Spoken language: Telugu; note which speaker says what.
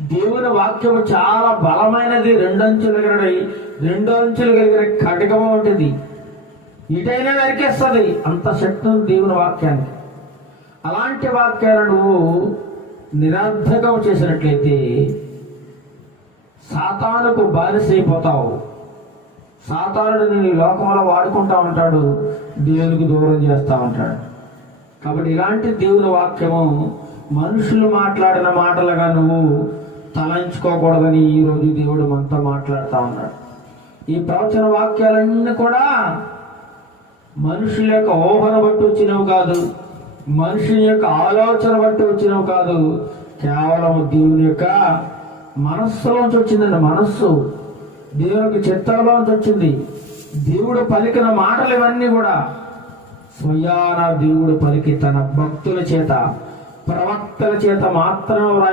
Speaker 1: దేవుని వాక్యము చాలా బలమైనది. రెండు అంచులు రెండు అంచులు కలిగిన ఖడ్గం ఉంటుంది ఇటైనా నరికేస్తుంది. అంత శక్తి దేవుని వాక్యానికి. అలాంటి వాక్యాలను నువ్వు నిరర్ధకం చేసినట్లయితే సాతానుకు బానిసైపోతావు. సాతానుడు నేను లోకంలో వాడుకుంటా ఉంటాడు. దేవునికి దూరం చేస్తూ ఉంటాడు. కాబట్టి ఇలాంటి దేవుని వాక్యము మనుషులు మాట్లాడిన మాటలుగా నువ్వు తలంచుకోకూడదని ఈరోజు దేవుడు మనతో మాట్లాడుతూ ఉన్నాడు. ఈ ప్రవచన వాక్యాలన్నీ కూడా మనుషుల యొక్క ఊహను బట్టి వచ్చినవి కాదు. మనుషుని యొక్క ఆలోచన బట్టి వచ్చినవి కాదు. కేవలం దేవుని యొక్క మనస్సులోంచి వచ్చిందండి మనస్సు. దేవుని యొక్క చిత్తంలోంచి వచ్చింది. దేవుడు పలికిన మాటలు ఇవన్నీ కూడా స్వయాన దేవుడు పలికి తన భక్తుల చేత ప్రవక్తల చేత మాత్రం